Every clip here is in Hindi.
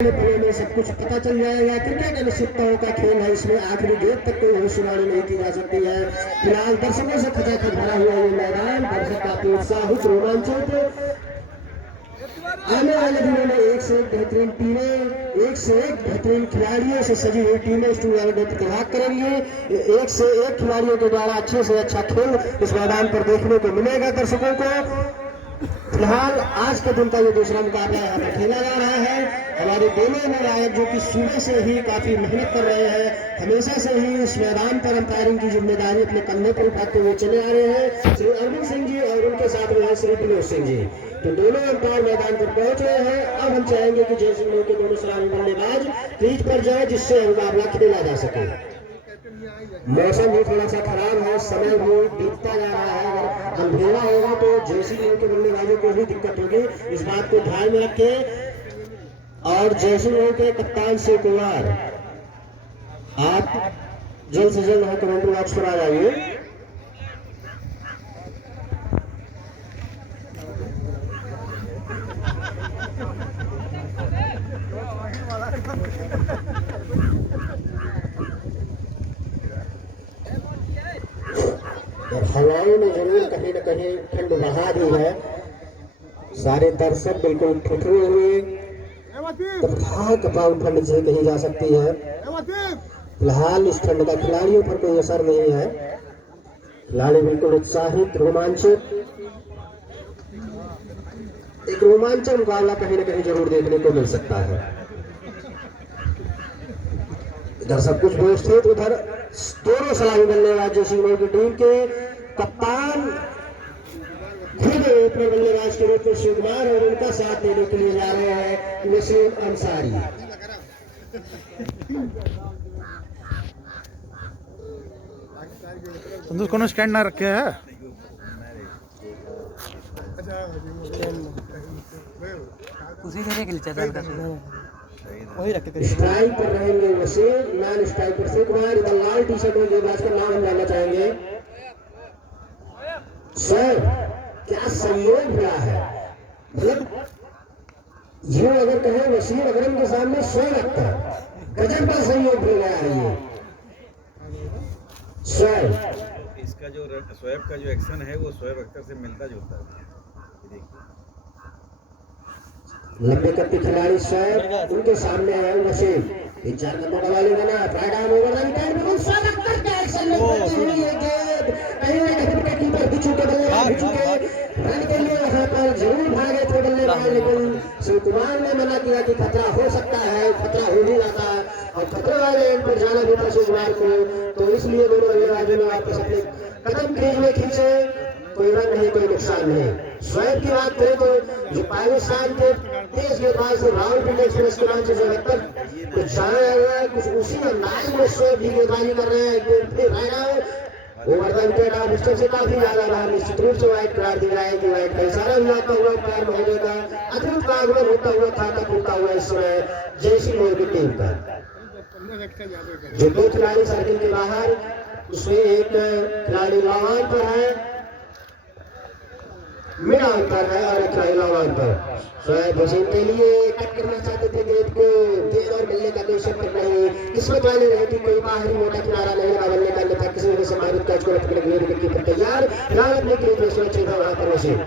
पहले में सब कुछ पता चल जाएगा। क्रिकेट अनिश्चितताओं का खेल है, इसमें आखिरी गेंद तक कोई भविष्यवाणी नहीं की जा सकती है। फिलहाल दर्शकों से खचाखच भरा हुआ ये मैदान, दर्शक काफी उत्साहित रोमांचित। आने वाले दिनों में एक से एक बेहतरीन टीमें, एक से एक बेहतरीन खिलाड़ियों से सजी हुई टीमें इस टूर्नामेंट में प्रतिभाग करेंगी। एक से एक खिलाड़ियों के द्वारा अच्छे से अच्छा खेल इस मैदान पर देखने को मिलेगा दर्शकों को। फिलहाल आज के दिन का ये दूसरा मुकाबला यहाँ पर खेला जा रहा है। हमारे दोनों निर्णायक जो कि सुबह से ही काफी मेहनत कर रहे हैं, हमेशा से ही इस मैदान पर अंपायरिंग की जिम्मेदारी अपने कंधे पर उठाते हुए चले आ रहे हैं, श्री अरविंद सिंह जी और उनके साथ में है श्री विनोद सिंह जी। तो दोनों अंपायर मैदान पर पहुंच रहे हैं। अब हम चाहेंगे कि जैसे के दोनों सलामी बल्लेबाज क्रीज पर जाए, जिससे मुकाबला खेला जा सके। मौसम भी थोड़ा सा खराब है, समय भी बीतता जा रहा है। अगर अंधेरा होगा तो जैसी के बल्लेबाजों को भी दिक्कत होगी, इस बात को ध्यान में रखें। और जैसी के कप्तान से कुमार, आप जल्द से जल्द कमेंट्री बॉक्स पर आ जाइए। हवाओं ने जरूर कहीं न कहीं ठंड बढ़ा दी है। सारे दर्शक बिल्कुल ठिठुरे हुए, कपाल ठंड से कही जा सकती है। फिलहाल इस ठंड का खिलाड़ियों पर कोई असर नहीं है। खिलाड़ी बिल्कुल उत्साहित, रोमांचित, एक रोमांचक मुकाबला कहीं न कहीं जरूर देखने को मिल सकता है। इधर सब कुछ व्यवस्थित, उधर दोनों सलामी बल्लेबाज जो सीमों की टीम के कप्तान खुद ओपनर बल्लेबाज के रूप में शिवकुमार और उनका साथ देने के लिए जा रहे हैं वसीम अंसारी। संतोष को स्टैंड ना रखे है, उसी के लिए वही रखे। स्ट्राइक पर रहेंगे वसीम, नॉन स्ट्राइक पर शिवकुमार। इधर लाल टी शर्ट में गेंदबाज का नाम हम जानना चाहेंगे। सर क्या संयोग हुआ है, मतलब ये अगर कहें वसीम अकरम के सामने 100 लगता है, गजब का संयोग हो गया है ये। सर इसका जो शोएब का जो एक्शन है वो शोएब अख्तर से मिलता जुलता है। लंबे कद खिलाड़ी शोएब, उनके सामने है वसीम। इन 4 नंबर वाले का ना pride arm over the wicket, बिल्कुल शोएब अख्तर का एक्शन लेती हुई है गेंद कहीं ना कहीं कीपर बिच्छू के बल्लेबाज बिच्छू के रन के लिए यहाँ पर जरूर भागे थे बल्लेबाज, लेकिन शिवकुमार ने मना किया कि खतरा हो सकता है, खतरा हो ही जाता है और खतरे वाले एंड पर जाना भी था शिवकुमार को। तो इसलिए दोनों बल्लेबाजों ने वापस अपने कदम क्रीज में खींचे। कोई रन नहीं, कोई नुकसान नहीं। शोएब की बात करें तो जो पाकिस्तान के तेज गेंदबाज राहुल एक्सप्रेस के नाम से जो कुछ जाना हुआ है, कुछ उसी अंदाज में शोएब भी गेंदबाजी कर रहे हैं। फिर ओवरदन के डाउन मिस्टर से काफी ज्यादा बाहर निश्चित रूप से व्हाइट कार्ड दिख रहा है कि व्हाइट का इशारा भी आता हुआ पैर महीने का अतिरिक्त आगमन होता हुआ खाता खुलता हुआ इस समय जैसी लोगों की टीम का जो 2 खिलाड़ी सर्किल के बाहर, उसमें एक खिलाड़ी लावान पर है, मिडान पर है और एक खिलाड़ी लावान पर। शोएब वसीम के लिए कट करना चाहते थे गेंद को, देर और मिलने का कोई शक नहीं। किस्मत वाले रहे कि कोई बाहरी मोटा किनारा नहीं लगा बल्ले का, अन्यथा किसी वजह से मारूद कैच को रखने के लिए विकेट कीपर तैयार। फिलहाल अपने क्रीज में सुरक्षित है वहां पर वसीम।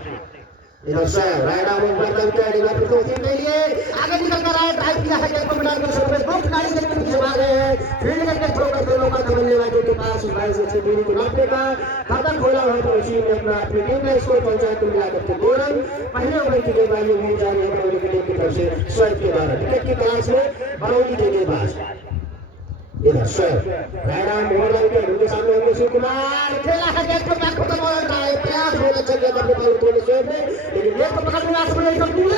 इधर Shoaib right arm over the wicket, इधर फिर वसीम के लिए आगे निकल कर आए, ड्राइव किया है गेंद को मिडान को सरफेस, 2 खिलाड़ी गेंद पीछे भाग रहे हैं। फील्ड करके छोड़कर दोनों का बल्लेबाजों के पास इस बार से दूरी को नापने का खाता खोला हुआ तो वसीम ने अपनी टीम में इसको पहुंचाया तो मिलाकर के 2 रन। पहले ओवर की गेंदबाजी हुई जा रही है बरौली की टीम की तरफ से शोएब के द्वारा, विकेट की तलाश में बरौली के गेंदबाज। इधर Shoaib right arm over the wicket, उनके सामने होंगे शिवकुमार, खेला है गेंद को बैक खत्म हो रहा है, प्रयास बहुत अच्छा किया अपने बॉल को शोएब ने, लेकिन गेंद को पकड़ने का समय एकदम पूरे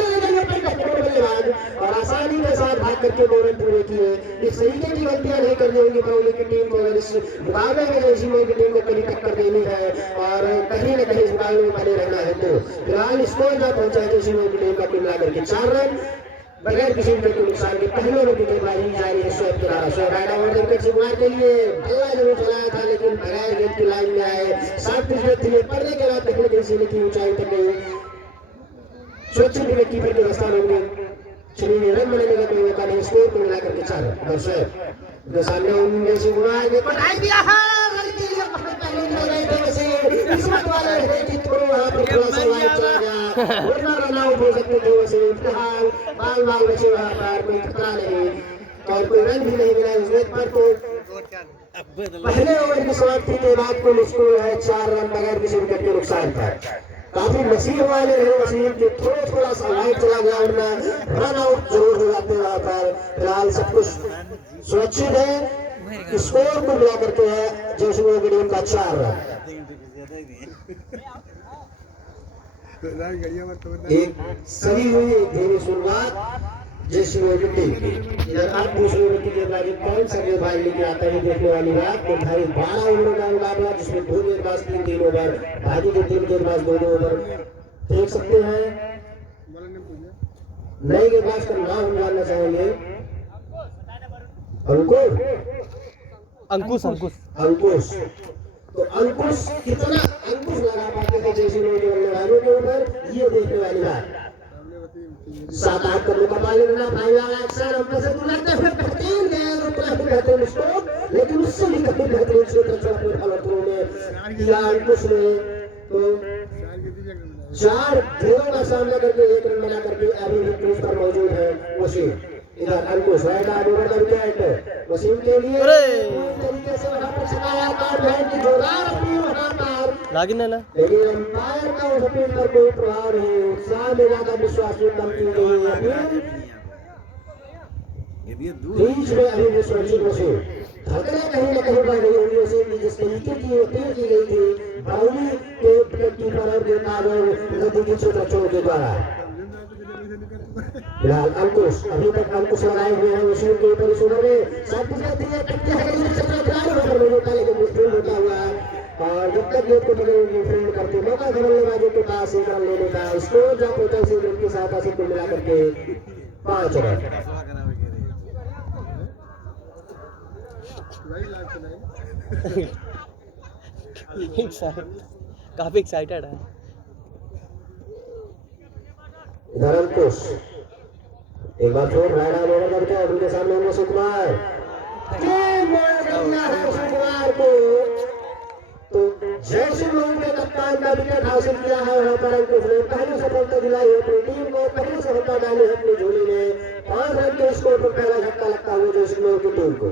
बल्लेबाज और आसानी के साथ भाग करके 2 रन पूरे किए। इस तरीके की गलतियां नहीं करनी होंगी बरौली की टीम को अगर इस मुकाबले में जैसी की टीम को कहीं टक्कर देनी है और कहीं न कहीं इस मुकाबले में बने रहना है। तो फिलहाल स्कोर जब पहुंचा जैसी की टीम का कुल मिलाकर के 4 रन बगैर किसी विकेट के नुकसान के। पहले ओवर की गेंदबाजी जारी है शोएब के द्वारा। Shoaib right over wicket Shivkumar के लिए बल्ला जरूर चलाया था, लेकिन बगैर गेंद की लाइन में आए 60 फीट थे, पड़ने के बाद तकनीकी सीने की ऊंचाई तक गई। स्वच्छ विकेट कीपर के स्थान होंगे चलिए रन बनाने का कोई मौका नहीं, स्कोर को मिला करके 4 रन। दर्शक के सामने उनमें से कुमार ने पटाई दिया है, लड़की जब पहले निकल गए थे वैसे किस्मत वाले है कि थोड़ा वहां पे थोड़ा सा वाइड चला गया, वरना रन आउट हो सकते थे वैसे। फिलहाल बाल बचे वहां पर, कोई खतरा नहीं और कोई रन भी नहीं मिला इस गेंद पर। तो पहले ओवर की समाप्ति के बाद कुल स्कोर है 4 रन बगैर किसी विकेट के नुकसान पर। काफी नसीब वाले रहे वसीम के, थोड़ा सा वाइड चला गया, वरना रन आउट जरूर हो जाते वहां पर। फिलहाल सब कुछ सुरक्षित है, स्कोर को मिला करके है जैसलमेर की टीम का 4 रन। एक सही हुई धीमी शुरुआत जैसलमेर की टीम की। इधर अब दूसरे ओवर की गेंदबाजी कौन सा गेंदबाज लेके आता है देखने वाली बात। तो भाई 12 ओवरों का मुकाबला जिसमें 2 गेंदबाज 3 ओवर, बाकी के 3 गेंदबाज 2 ओवर। देख सकते हैं नए गेंदबाज का नाम जानना चाहेंगे। अंकुश तो अंकुश कितना अंकुश लगा पाते थे जैसलमेर के बल्लेबाजों के ऊपर, ये देखने वाली बात। 7-8 का मौका पाने मिला, भाई वाला अक्सर हम से गुजरते हुए बेहतरीन बेहतरीन स्कोर, लेकिन उससे भी काफी बेहतरीन क्षेत्र अपने फलकों में किया अंकुश ने। तो 4 घेरों का सामना करके 1 रन बना करके अभी भी क्रीज पर मौजूद है वसीम। इधर अंकुश राइट ओवर का विकेट वसीम के लिए पूरी तरीके से वहां पर छकाया था, बैट की जोरदार अपील वहां पर लागिन है ना, लेकिन अंपायर का उस अपील पर कोई प्रभाव नहीं। उत्साह में ज्यादा विश्वास कम की गई अपील, बीच में अभी भी सुरक्षित वसीम। धड़कने कहीं न कहीं बढ़ गई होगी वसीम की, जिस तरीके की अपील की गई थी बाउली के विकेट कीपर और गेंदबाज नजदीकी क्षेत्र के द्वारा। फिलहाल अंकुश अभी तक अंकुश लगाए हुए हैं वसीम के ऊपर इस ओवर में। सब कुछ कहती है लेकिन मिसफील्ड होता हुआ और जब तक गेंद को पकड़े फील्ड करते मौका था बल्लेबाजों के पास 1 रन लेने का। स्कोर जब होता है इसी रन की सहायता से कुल मिला करके 5 रन। काफी एक्साइटेड है इधर अंकुश। एक बार फिर राइट आर्म ओवर का विकेट, उनके सामने उनमें सुकुमार को। तो जैसलमेर के कप्तान का विकेट हासिल किया है वहां पर अंकुश ने। पहली सफलता दिलाई है अपनी टीम को, पहली सफलता डाली है अपनी झोली में। 5 रन के स्कोर पर पहला झटका लगता हुआ जैसलमेर की टीम को।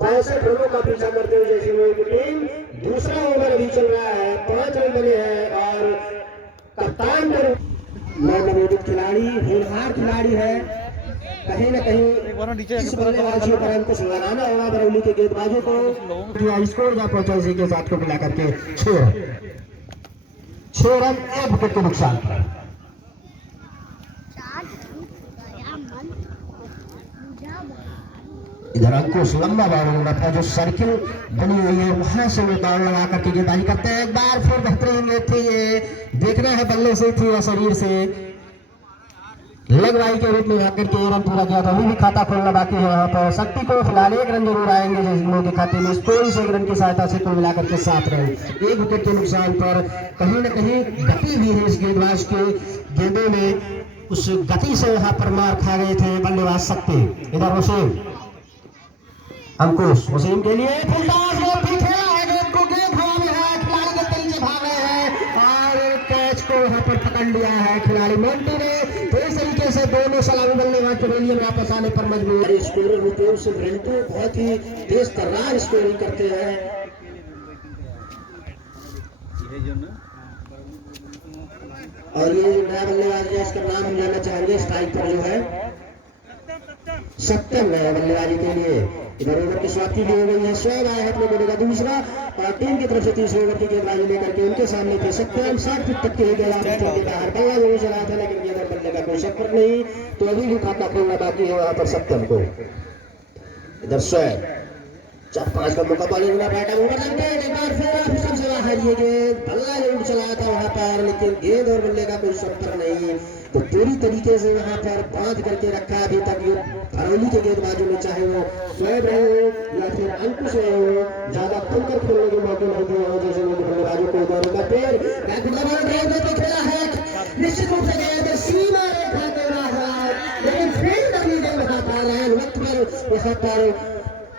65 रनों का पीछा करते हुए जैसलमेर की टीम। दूसरा ओवर अभी चल रहा है, 5 रन बने हैं और कप्तान का नवनिर्मित खिलाड़ी होनहार खिलाड़ी है। कहीं न कहीं इस बल्लेबाजियों पर अंकुश लगाना होगा बरौली के गेंदबाजों को। स्कोर जा पहुंचा इसी के साथ को मिला करके 6 रन 1 विकेट के नुकसान पर। इधर अंकुश लंबा बाउंड था, जो सर्किल बनी हुई है वहां से वो दौड़ लगा करके गेंदबाजी करते हैं। एक बार फिर बेहतरीन गेंद थी, ये देखना है बल्ले से थी या शरीर से। लगवाई के रूप में जाकर के रन पूरा किया था। अभी भी खाता खोलना बाकी है वहां पर। शक्ति को फिलहाल 1 रन जरूर आएंगे जैसलमेर के खाते में। स्कोर से 1 रन की सहायता से कुल मिलाकर के 7 रन 1 विकेट के नुकसान पर। कहीं न कहीं गति भी है इस गेंदबाज के गेंदों में, उस गति से वहां पर मार खा गए थे बल्लेबाज शक्ति। इधर वसीम अंकुश वसीम के लिए फुलटॉस भी खेला है, गेंद को गेंद हवा में है, खिलाड़ी के तेजी भाग रहे हैं और कैच को वहां पर पकड़ लिया है खिलाड़ी मोन्टी ने। तो इस तरीके से दोनों सलामी बल्लेबाज पवेलियन में वापस आने पर मजबूर। स्कोरर रुपेश से ब्रेंटो बहुत ही तेज तर्रार स्कोरिंग करते हैं। और ये जो नया बल्लेबाज है इसका नाम हम जानना चाहेंगे। स्ट्राइक पर जो है सत्यम नया बल्लेबाजी के लिए। इधर ओवर की समाप्ति भी हो गई है। शोएब आया अपने बनेगा दूसरा और टीम की तरफ से 30 ओवर की गेंदबाजी लेकर के उनके सामने थे सत्यम। 60 फीट तक की गेंद के बाहर बल्ला जरूर चला था, लेकिन गेंद बल्ले का कोई शक्कर नहीं। तो अभी भी खाता खोलना बाकी है वहां पर सत्यम को। इधर शोएब 4-5 का मौका पाने वाला बैटर ओवर लगता है। एक बार फिर सबसे बाहर ये गेंद बल्ला जरूर चला था वहां पर, लेकिन गेंद और बल्ले का कोई शक्कर नहीं। तो पूरी तरीके से वहां पर बांध करके रखा अभी तक ये बरौली के गेंदबाजों में, चाहे वो शोएब रहे हो या फिर अंकुश रहे हो, ज्यादा खुलकर खेलने के मौके नहीं दिए हैं जैसे बल्लेबाजों को। दौरों का पेड़ खेला है निश्चित रूप से गेंद सीमा रेखा के बड़ी गेंद यहाँ पर है वक्त पर यहाँ पर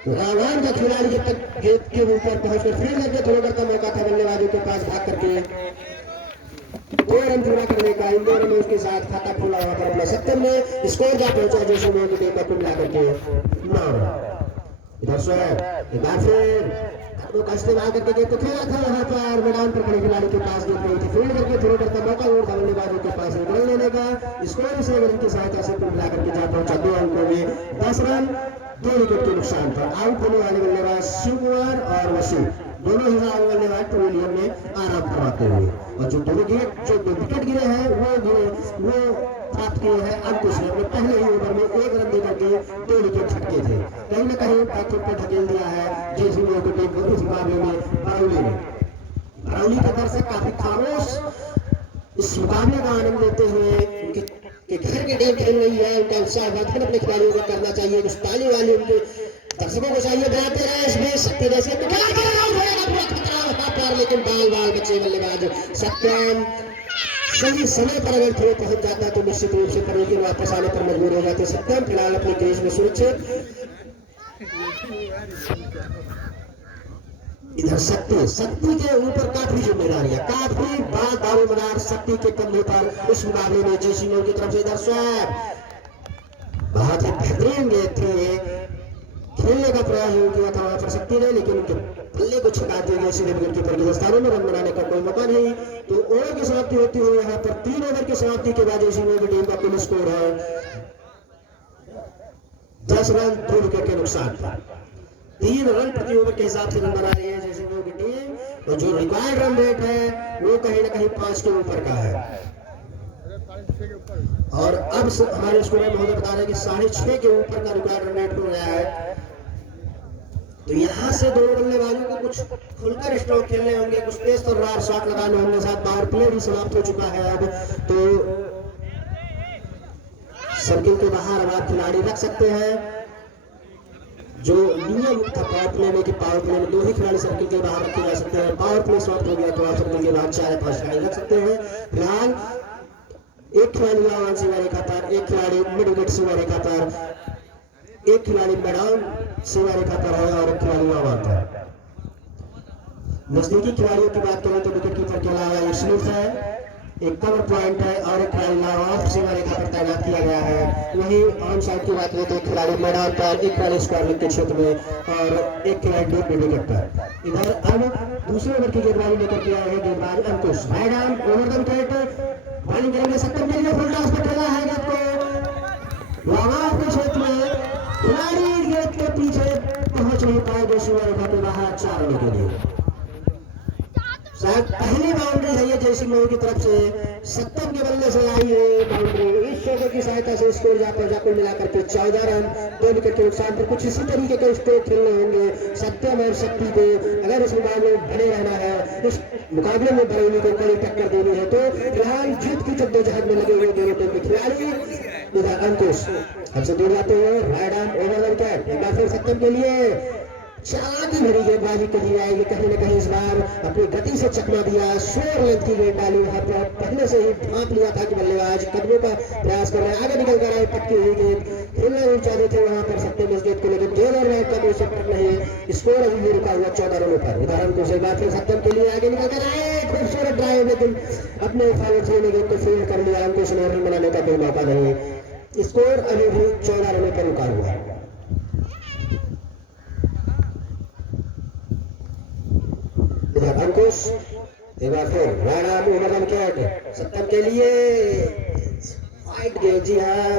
रावण का खिलाड़ी जब तक गेंद के ऊपर पहुंचकर फील्ड लगे थोड़ा करता मौका था बल्लेबाजों के पास भाग करके 2 रन पूरा करने का। इन 2 रनों के साथ खाता खुला वहां पर अपना सत्यम ने स्कोर जा पहुंचा जो समय की टीम का कुल मिला करके 9 रन। इधर से एक बार फिर हाथों का इस्तेमाल करके गेंद को खेला था वहां पर मैदान पर खड़े खिलाड़ी के पास गेंद गई थी फील्ड करके थोड़ा करता मौका और था बल्लेबाजों के पास एक रन लेने का। स्कोर इस रन की सहायता से कुल मिला करके जा पहुंचा 2 अंकों में 10 रन 2 विकेट के नुकसान पर। आउट होने वाले बल्लेबाज शिव कुमार और वसु दोनों ही आने वाले बाद टूर्नामेंट में आराम करवाते हुए और जो 2 विकेट गिरे हैं वो प्राप्त किए हैं अंकुश ने। पहले ही ओवर में 1 रन देकर के 2 विकेट छटके थे। कहीं ना कहीं पैकेट पर ढकेल दिया है जैसी की टीम को इस मुकाबले में बरौली के दर्शक काफी खामोश इस मुकाबले का आनंद लेते हुए कि घर की टीम खेल रही है उनका उत्साह वर्धन अपने खिलाड़ियों को करना चाहिए। कुछ ताली वाली उनके दर्शकों को चाहिए बनाते रहे इसमें शक्ति जैसे लेकिन बाल बच्चे बल्लेबाज सत्यम सही समय पर अगर थ्रो पहुंच जाता तो निश्चित रूप से पड़ोसी वापस आने पर मजबूर हो जाते। सत्यम फिलहाल अपने क्रीज में सुरक्षित। इधर शक्ति के ऊपर काफी जिम्मेदारी है काफी बड़ा दारोमदार शक्ति के कंधे पर इस मुकाबले में जयसिंह की तरफ से इधर स्वैप बहुत ही बेहतरीन गेंद थी खेलने का प्रयास किया था वहां पर शक्ति ने लेकिन उनके बल्ले को छका दिया गया सीधे विकेट कीपर के दस्तारों में रन बनाने का कोई मौका नहीं। तो ओवर की समाप्ति होती हुई यहाँ पर 3 ओवर की समाप्ति के बाद जयसिंह की टीम का कुल स्कोर है 10 रन 2 विकेट के नुकसान पर। 3 रन प्रति ओवर के हिसाब से रन बना रही है जयसिंह की टीम और जो रिक्वायर्ड रन रेट है वो कहीं ना कहीं 5 के ऊपर का है। और अब हमारे स्कोर महोदय बता रहे हैं कि 6.5 के ऊपर का रिक्वायर्ड रन रेट हो गया है। तो यहाँ से दोनों बल्लेबाजों को कुछ खुलकर स्ट्रोक खेलने होंगे कुछ तेज तर्रार शॉट लगाने होंगे। साथ पावर प्ले भी समाप्त हो चुका है अब तो सर्किल के बाहर अब आप खिलाड़ी रख सकते हैं जो नियम था पावर प्ले में कि पावर प्ले में 2 ही खिलाड़ी सर्किल के बाहर रखे जा सकते हैं। पावर प्ले समाप्त हो गया तो आप सर्किल के बाहर 4 या 5 खिलाड़ी रख सकते हैं। फिलहाल एक खिलाड़ी लावान सीमा रेखा पर एक खिलाड़ी मिड विकेट सीमा रेखा पर एक खिलाड़ी मैदान सीमा रेखा पर है और एक खिलाड़ी लावान पर। नजदीकी खिलाड़ियों की बात करें तो विकेट कीपर के अलावा एक स्मिथ है एक कवर पॉइंट है और एक खिलाड़ी लावान सीमा रेखा पर तैनात किया गया है। वहीं ऑन साइड की बात करें तो एक खिलाड़ी मैदान पर एक खिलाड़ी स्क्वायर लेग के क्षेत्र में और एक खिलाड़ी डीप मिड विकेट पर। इधर अब दूसरे ओवर की गेंदबाजी लेकर के आए हैं गेंदबाज अंकुश मैदान ओवर द विकेट बॉलिंग करेंगे सत्यम के लिए फुल टॉस पर खेला है आपको लावान के क्षेत्र में खिलाड़ी गेंद के पीछे पहुंच नहीं पाए जो सीमा रेखा के बाहर 4 रनों के लिए। शायद पहली बाउंड्री है ये जयसिंह की तरफ से सत्यम के बल्ले से आई है बाउंड्री। इस शॉट की सहायता से स्कोर जाकर मिलाकर के 14 रन 2 विकेट के नुकसान पर। कुछ इसी तरीके के स्कोर खेलने होंगे सत्यम और शक्ति को अगर इस मुकाबले में बने रहना है इस मुकाबले में बरौनी को कड़ी टक्कर देनी है। तो फिलहाल जीत की जद्दोजहद में लगे हुए दोनों टीम के खिलाड़ी। इधर अंकुश हमसे दूर जाते हुए right arm over the wicket एक बार फिर सत्यम के लिए चालाकी भरी गेंदबाजी करी जाएगी कहीं ना कहीं इस बार अपनी गति से चकमा दिया 100 लेंथ की गेंद डाली वहां पर पहले से ही ढांप लिया था कि बल्लेबाज कदमों का प्रयास कर रहे हैं आगे निकल कर आए पटकी हुई गेंद खेलना नहीं चाहते थे वहां पर सत्यम इस गेंद को लेकर गेंद और बैट का कोई चक्कर नहीं स्कोर अभी भी रुका हुआ 14 रनों पर। उदाहरण को एक बार फिर सत्यम के लिए आगे निकल कर आए खूबसूरत ड्राइव लेकिन अपने फॉलो थ्रू ने गेंद को फील्ड कर लिया अंकुश ने रन बनाने का कोई मौका नहीं। स्कोर अभी भी 14 रनों पर रुका हुआ है। इधर अंकुश एक बार फिर राणा ओवर द विकेट सत्यम के लिए फाइट गेंद। जी हाँ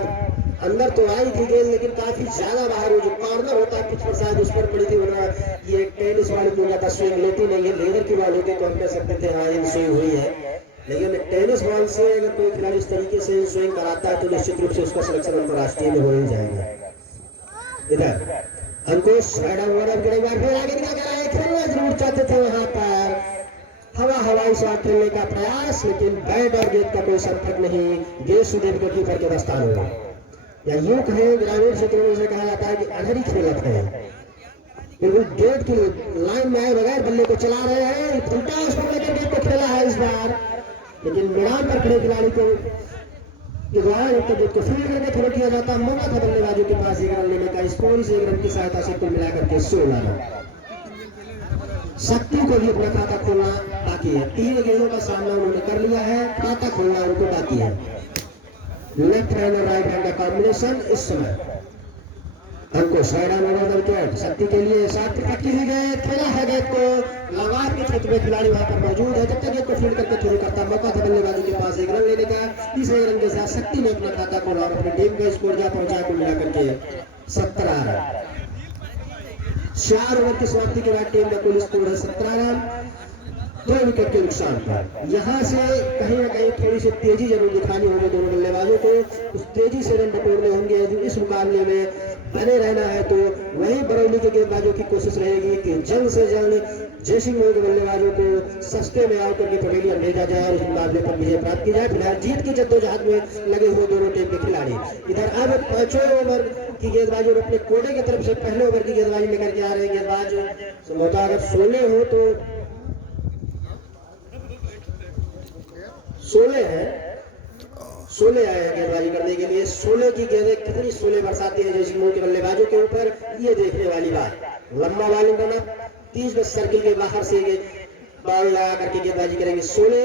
अंदर तो आई थी गेंद लेकिन काफी ज्यादा बाहर जो कॉर्नर होता है पिच पर शायद उस पर पड़ी थी वरना ये टेनिस वाली जो ज्यादा स्विंग लेती नहीं है लेदर की बॉल होती तो हम कह सकते थे हाँ ये स्विंग हुई है लेकिन टेनिस बॉल से अगर कोई खिलाड़ी इस तरीके से स्विंग कराता है तो निश्चित रूप से उसका सिलेक्शन अंतरराष्ट्रीय में हो ही जाएगा। इधर अंकुश ओवर एक बार फिर आगे निकल कर आए खेलना जरूर चाहते थे वहां पर हवाई शॉट खेलने का प्रयास लेकिन बैट और गेंद का कोई संपर्क नहीं। गेंद सीधे विकेट कीपर के दस्तान में या यूं कहें ग्रामीण क्षेत्रों में कहा जाता है कि अनहरी खेलत है बिल्कुल गेंद की लाइन में आए बगैर बल्ले को चला रहे हैं फुलटा उस पर लेकर गेंद को खेला है इस बार लेकिन मैदान पर खड़े खिलाड़ी को कि वहां एक गेंद को फील्ड करके थोड़ा किया जाता, मौका था बल्लेबाजों के पास एक रन लेने का। स्कोर इस एक रन की सहायता से कुल मिलाकर के 16 रन। शक्ति को भी अपना खाता खोलना बाकी है। 3 गेंदों का सामना उन्होंने कर लिया है, खाता खोलना उनको बाकी है। लेफ्ट हैंड और राइट हैंड का कॉम्बिनेशन इस समय हमको साइड विकेट शक्ति के लिए 7 विकेट की गेंद खेला है। गेंद को लगातार के क्षेत्र में खिलाड़ी वहां पर मौजूद है, जब तक गेंद को फील्ड करके थ्रो करता, मौका था बल्लेबाजों के पास एक रन लेने का। तीसरे रन के साथ शक्ति ने अपना खाता खोला और अपनी टीम का स्कोर जा पहुंचा कुल मिलाकर के 17 रन। 4 ओवर की समाप्ति के बाद टीम का कुल स्कोर है 17 रन, 2 विकेट के नुकसान पर। यहाँ से कहीं ना कहीं थोड़ी सी तेजी जरूर दिखानी होगी दोनों बल्लेबाजों को, उस तेजी से रन बटोरने होंगे। जो इस मुकाबले में बने रहना है तो वही बरौली के गेंदबाजों की कोशिश रहेगी कि जल्द से जल्द जैसी मोह के बल्लेबाजों को सस्ते में आकर के पवेलियन भेजा जाए और इस मुकाबले पर विजय प्राप्त की जाए। फिलहाल जीत की जद्दोजहद में लगे हुए दोनों टीम के खिलाड़ी। इधर अब 5वें ओवर की गेंदबाजी और अपने कोने की तरफ से पहले ओवर की गेंदबाजी लेकर के आ रहे हैं गेंदबाज। संभवतः अगर 16 हो तो 16 है, 16 आए हैं गेंदबाजी करने के लिए। 16 की गेंदें कितनी 16 बरसाती है जैसी मोह के बल्लेबाजों के ऊपर, ये देखने वाली बात। लंबा बॉलिंग करना, 30 गज सर्किल के बाहर से बॉल लगा करके गेंदबाजी करेंगे। 16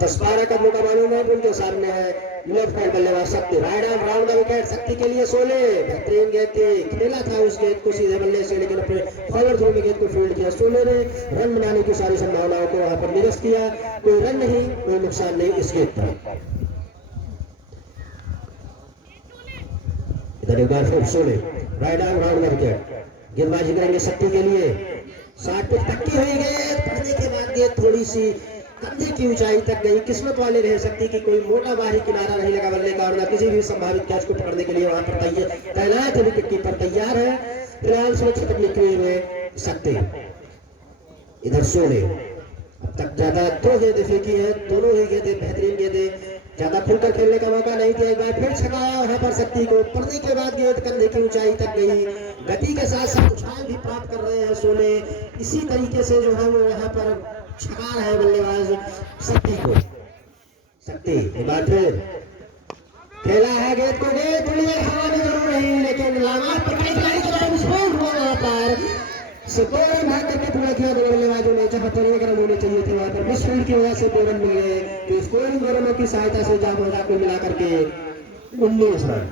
10-12 का मोटा मालूम है, उनके सामने है लेफ्ट हैंड बल्लेबाज शक्ति। Right arm round the wicket शक्ति के लिए 16 बेहतरीन गेंद थी, खेला था उस गेंद को सीधे बल्ले से, लेकिन अपने फॉरवर्ड थ्रो में गेंद को फील्ड किया। 16 ने रन बनाने की सारी संभावनाओं को वहां पर निरस्त किया। कोई रन नहीं, कोई नुकसान नहीं इस गेंद पर। इधर एक बार फिर 16 right arm round the wicket गेंदबाजी करेंगे शक्ति के लिए। 60 पे टक्की हुई गेंद, पड़ने के बाद गेंद थोड़ी सी कंधे की ऊंचाई तक गई। किस्मत वाले रह सकती कि कोई मोटा बाहरी किनारा नहीं लगा बल्ले का, और किसी भी संभावित कैच को पकड़ने के लिए वहां पर तैनात विकेट कीपर तैयार है। फिलहाल सुरक्षित निकले हुए सकते। इधर 16 अब तक ज्यादा 2 गेंदें फेंकी है, दोनों ही गेंदें बेहतरीन गेंदें, ज्यादा खुलकर खेलने का मौका नहीं दिया। एक बार फिर छकाया वहां पर शक्ति को, पड़ने के बाद गेंद कंधे की ऊंचाई तक गई। गति के साथ साथ उछाल भी प्राप्त कर रहे हैं 16। इसी तरीके से जो है वो यहाँ पर छका रहे हैं बल्लेबाज शक्ति को। शक्ति एक बार फिर खेला है गेंद को, गेंद थोड़ी देर हवा में जरूर रही, लेकिन लगातार पर विस्फोट हुआ वहां पर। स्कोर भाग करके पूरा किया दोनों बल्लेबाजों ने, जहां पर 1 रन होने चाहिए थे वहां पर मिसफील्ड की वजह से 2 रन मिल गए। तो स्कोरिंग रनों की सहायता से जहां पहुंचा को मिला करके 19 रन।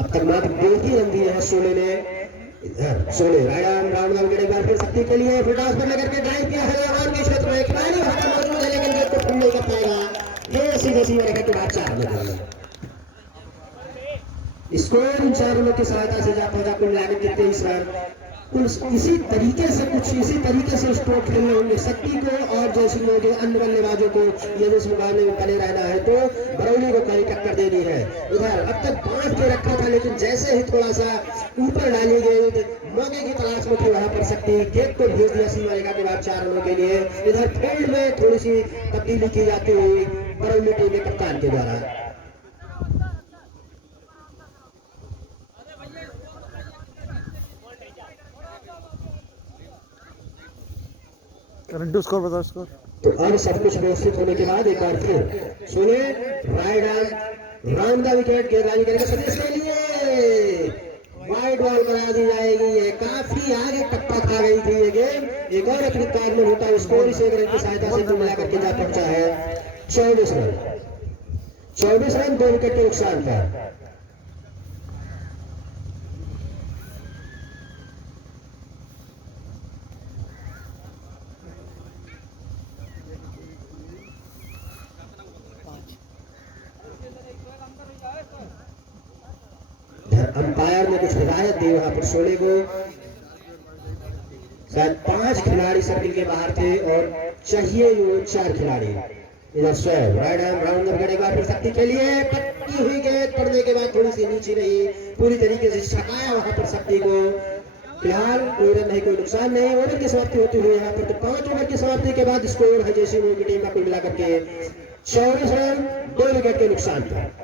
अब तक मात्र 2 ही रन दिए हैं 16 ने। इधर 16 right arm round the wicket एक बार फिर शक्ति के लिए फिर टॉस पर लेकर के ड्राइव किया है और के क्षेत्र में खिलाड़ी वहां पर मौजूद है, लेकिन गेंद को नहीं कर पाएगा। ये सीधे सीधे रखा के बाद 4 रन। स्कोर इन 4 रनों की सहायता से जा पहुंचा कुल मिलाकर के 23 रन। इसी तरीके से स्ट्रोक खेलने होंगे शक्ति को और जैसे लोग अन्य बल्लेबाजों को, यदि इस मुकाबले में बने रहना है तो बरौली को कहीं टक्कर देनी है। उधर अब तक 5 के रखा था, लेकिन जैसे ही थोड़ा सा ऊपर डाली गई मौके की तलाश में थी वहां पर शक्ति गेंद को भेज दिया सीमा रेखा के बाद 4 रनों के लिए। इधर फील्ड में थोड़ी सी तब्दीली की जाती हुई बरौली टीम के कप्तान के द्वारा। करंट स्कोर बताओ स्कोर। तो अब सब कुछ व्यवस्थित होने के बाद एक बार फिर 16 right arm round the wicket गेंदबाजी करेंगे सतीश के लिए। वाइड बॉल बना दी जाएगी, ये काफी आगे टप्पा खा गई थी ये गेंद। एक और अतिरिक्त काट में होता स्कोर इस 1 रन की सहायता से कुल मिलाकर के जा पहुंचा है 24 रन। 24 रन 2 विकेट के नुकसान पर। अंपायर ने कुछ हिदायत दी वहां पर 16 को। शायद 5 खिलाड़ी सर्किल के बाहर थे और चाहिए वो 4 खिलाड़ी। इधर स्वयं right arm round the wicket एक बार फिर शक्ति के लिए पट्टी हुई गेंद, पड़ने के बाद थोड़ी सी नीचे रही, पूरी तरीके से छकाया वहां पर शक्ति को। फिलहाल कोई रन नहीं, कोई नुकसान नहीं। ओवर की समाप्ति होती हुई यहाँ पर तो 5 ओवर की समाप्ति के बाद स्कोर है जैसी वो टीम का कुल मिलाकर के 24 रन 2 विकेट के नुकसान पर।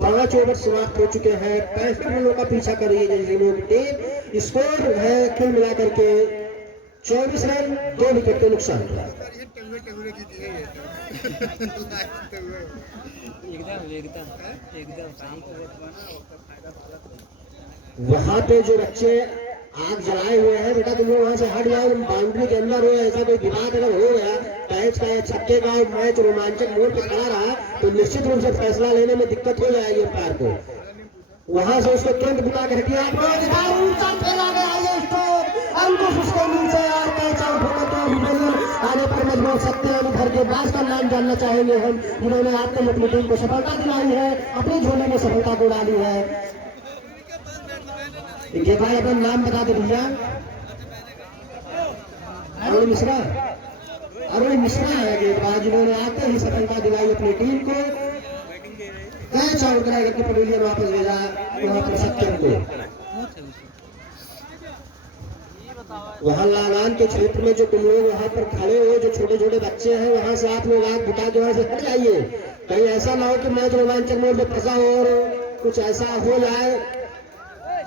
5 ओवर समाप्त हो चुके हैं, 65 रनों का पीछा कर रही है टीम। स्कोर है कुल मिलाकर के 24 रन 2 विकेट के नुकसान। वहां पे जो बच्चे आग जलाए हुए हैं, बेटा तुम लोग वहां से हट जाओ, बाउंड्री के अंदर हो। ऐसा कोई विवाद अगर हो गया, कैच का या छक्के का, मैच रोमांचक मोड़ पे खड़ा रहा तो निश्चित रूप से फैसला लेने में दिक्कत हो जाएगी अंपायर को। वहां से उसको तुरंत बुला के हटिए। आने पर मजबूर सकते हैं उधर के बास का नाम जानना चाहेंगे हम, जिन्होंने आपको अपनी टीम को सफलता दिलाई है, अपनी झोली में सफलता को डाली है। देखिए भाई अपना नाम बता दे भैया। अरुण मिश्रा, अरुण मिश्रा है गेंदबाज, जिन्होंने आते ही सफलता दिलाई अपनी टीम को। कैच आउट कराएगा कि पवेलियन वापस भेजा वहां पर सत्यम को। वहां लागान के क्षेत्र में जो तुम लोग वहां पर खड़े हो, जो छोटे छोटे बच्चे हैं, वहां से आप लोग आग बुता के वहां से हट जाइए। कहीं ऐसा ना हो कि मैच रोमांचक मोड में फंसा हो और कुछ ऐसा हो जाए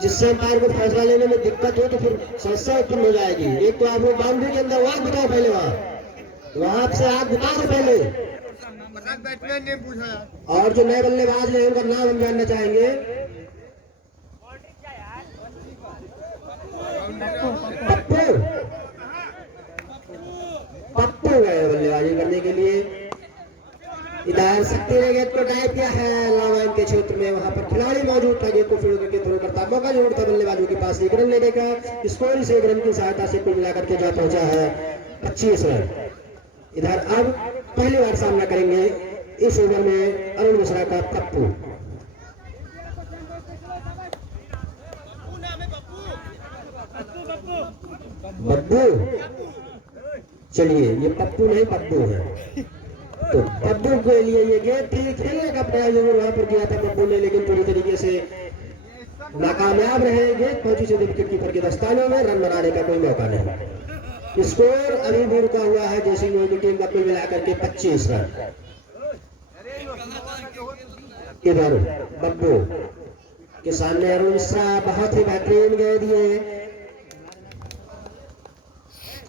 जिससे अंपायर को फैसला लेने में दिक्कत हो, तो फिर समस्या उत्पन्न हो जाएगी। एक तो आप लोग बाउंड्री के अंदर आग बुताओ पहले, वहां से आग बुता दो पहले। बैट्समैन ने पूछा और जो नए बल्लेबाज हैं उनका नाम हम जानना चाहेंगे। पप्पू, पप्पू गए बल्लेबाजी करने के लिए। इधर शक्ति ने गेंद को डाइव किया है लाइन के क्षेत्र में, वहां पर खिलाड़ी मौजूद था, गेंद को फील्ड करके थ्रो करता, मौका जरूर था बल्लेबाजों के पास 1 रन लेने का। स्कोर से 1 रन की सहायता से कुल मिलाकर के जा पहुंचा है 25 रन। इधर अब पहली बार सामना करेंगे इस ओवर में अरुण मिश्रा का पप्पू। बब्बू, चलिए ये पप्पू नहीं पप्पू है। तो पप्पू के लिए ये गेंद थी, खेलने का प्रयास जरूर वहां पर किया था पप्पू ने, लेकिन पूरी तरीके से नाकामयाब रहे। गेंद पहुंची सीधे विकेट कीपर के दस्तानों में, रन बनाने का कोई मौका नहीं। स्कोर अभी भी रुका हुआ है जैसी की टीम का कुल मिलाकर के 25 रन। इधर बब्बू के सामने अरुण मिश्रा बहुत ही बेहतरीन गेंद दिए,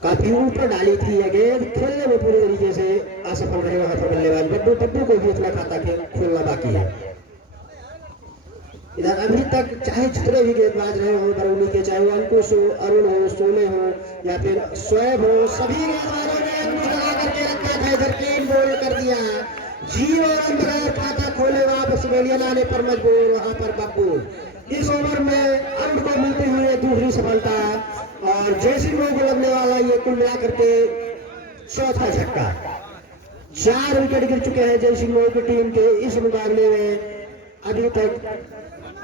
काफी ऊपर डाली थी यह गेंद, खेलने में पूरी तरीके से असफल रहे वहां पर बल्लेबाज बब्बू। बब्बू को भी अपना खाता खोलना बाकी है। इधर अभी तक चाहे जितने भी गेंदबाज रहे हो बरौनी के, चाहे वो अंकुश हो, अरुण हो, सोने हो या फिर शोएब हो, सभी गेंदबाजों ने अंकुश लगा करके रखा था। इधर 3 बॉल कर दिया, 0 रन बगैर खाता खोले वापस पवेलियन आने पर मजबूर वहां पर बब्बू। इस ओवर में अरुण को मिलती हुई दूसरी सफलता और जैसी लोग लगने वाला ये कुल मिलाकर के चौथा छक्का। 4 विकेट गिर चुके हैं जय सिंह की टीम के इस मुकाबले में। अभी तक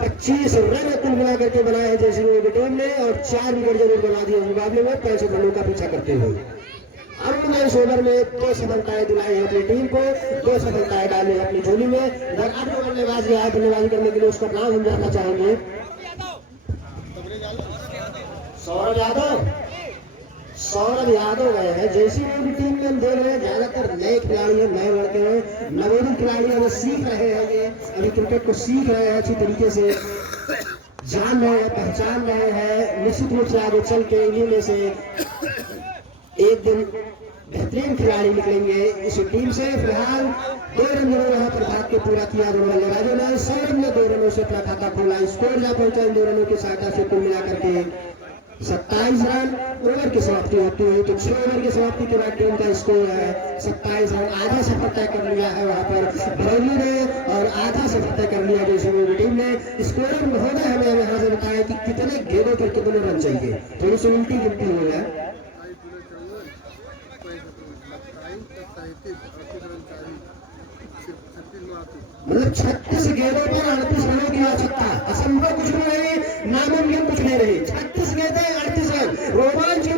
25 रन कुल मिलाकर के बनाए हैं जय सिंह की टीम ने और 4 विकेट जरूर बना दिए इस मुकाबले में 65 रनों का पीछा करते हुए। अरुण ने इस ओवर में 2 सफलताएं दिलाई है अपनी टीम को, 2 सफलताएं डाली है अपनी झोली में। अब जो बल्लेबाज गया है बल्लेबाजी करने के लिए उसका नाम हम जानना चाहेंगे। सौरभ यादव, सौरभ यादव गए हैं जैसी की टीम में। हम देख रहे हैं ज्यादातर नए खिलाड़ी हैं, नए लड़के हैं, नवीन खिलाड़ी अभी सीख रहे हैं, ये अभी क्रिकेट को सीख रहे हैं, अच्छी तरीके से जान रहे हैं, पहचान रहे हैं। निश्चित रूप से आगे चल के इन्हीं में से एक दिन बेहतरीन खिलाड़ी निकलेंगे इस टीम से। फिलहाल 2 रन यहाँ पर भाग के पूरा किया दोनों बल्लेबाजों ने। सौरभ ने 2 रनों से अपना खाता खोला, स्कोर जा पहुंचा इन 2 रनों की सहायता से कुल मिलाकर के 27 रन। ओवर की समाप्ति होती हुई तो 6 ओवर की समाप्ति के बाद टीम का स्कोर है 27 रन। आधा सफर तय कर लिया है वहां पर बरौनी ने और आधा सफर तय कर लिया जैसे की टीम ने। स्कोर महोदय हमें यहाँ से बताया कि कितने गेंदों पर कितने रन चाहिए, थोड़ी सी उल्टी गिनती हो गया। मतलब 36 गेंदों पर 38 रनों की आवश्यकता। असंभव कुछ नहीं रही, नामुमकिन कुछ नहीं रही। 36 गेंदें 38 रन, रोमांच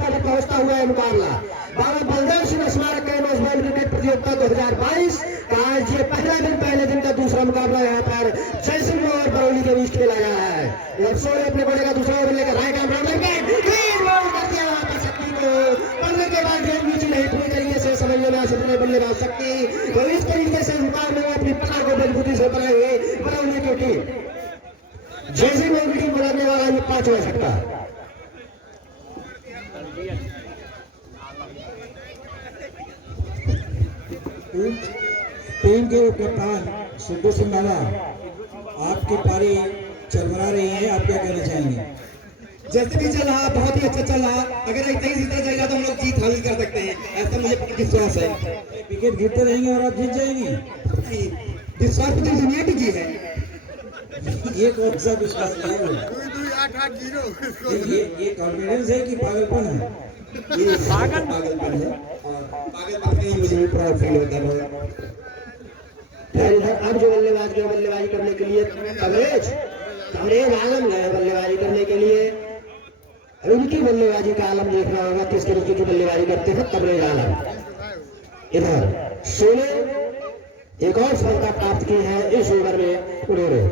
पर पहुंचता हुआ है मुकाबला। बाबा बलदेव सिंह स्मारक नौजवान क्रिकेट प्रतियोगिता 2022 का आज ये पहले दिन का दूसरा मुकाबला यहाँ पर जय सिंह और बरौनी के बीच खेला गया है। सोने अपने बड़े का दूसरा ओवर लेकर राय का पढ़ने के बाद नहीं पूरी तरीके से समझ में आ सकते बल्लेबाज शक्ति। तो इस तरीके से मुकाबले में अपनी पकड़ को मजबूती से बनाए हुए बरौनी की टीम जैसे में टीम बनाने वाला ये 5वां छक्का। टीम के कप्तान सिद्धू सिंह नाला, आपकी पारी चरमरा रही है, आप क्या कहना चाहेंगे? जैसे भी चल रहा बहुत ही अच्छा चल रहा, अगर ऐसे ही इसी तरह चलेगा तो हम लोग जीत हासिल कर सकते हैं, ऐसा मुझे विश्वास है। विकेट गिरते रहेंगे और आप जीत जाएंगे। विश्वास तो दुनिया की जीत है। ये कौन सा विश्वास है? 2-2-8-8-0 ये कॉन्फिडेंस है कि पागलपन है? ये पागलपन है और पागलपन में ही मुझे भी प्राउड फील होता है। फिर इधर अब जो बल्लेबाज गए बल्लेबाजी करने के लिए कवरेज आलम गए बल्लेबाजी करने के लिए। उनकी बल्लेबाजी का आलम देखना होगा किस तरीके की बल्लेबाजी करते हैं कवरेज आलम। इधर सोने एक और सफलता प्राप्त की है इस ओवर में उन्होंने।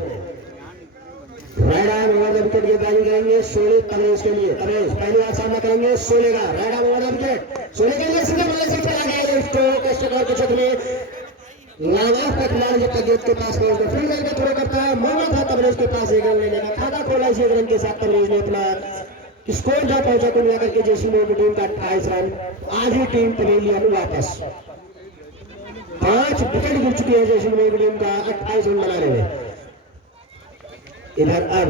Right arm over the wicket गेंदबाजी करेंगे सोने कवरेज के लिए। कवरेज पहली बार सामना करेंगे सोने का। Right arm over the wicket सोने के लिए सीधा बल्ले से चला गया लेफ्ट के क्षेत्र में। लावाफ का खिलाड़ी जब तक गेट के पास पहुंचता फील्ड करके थोड़ा करता है। मोहम्मद था कवरेज के पास एक रन लेने का खाता खोला। इसी एक रन के साथ कवरेज ने अपना स्कोर जहां पहुंचा कुल मिलाकर के जेसी मोहम्मद की टीम का 28 रन। आज ही टीम पवेलियन वापस 5 विकेट गिर चुकी है जेसी मोहम्मद की टीम का 28 रन बनाने में। इधर अब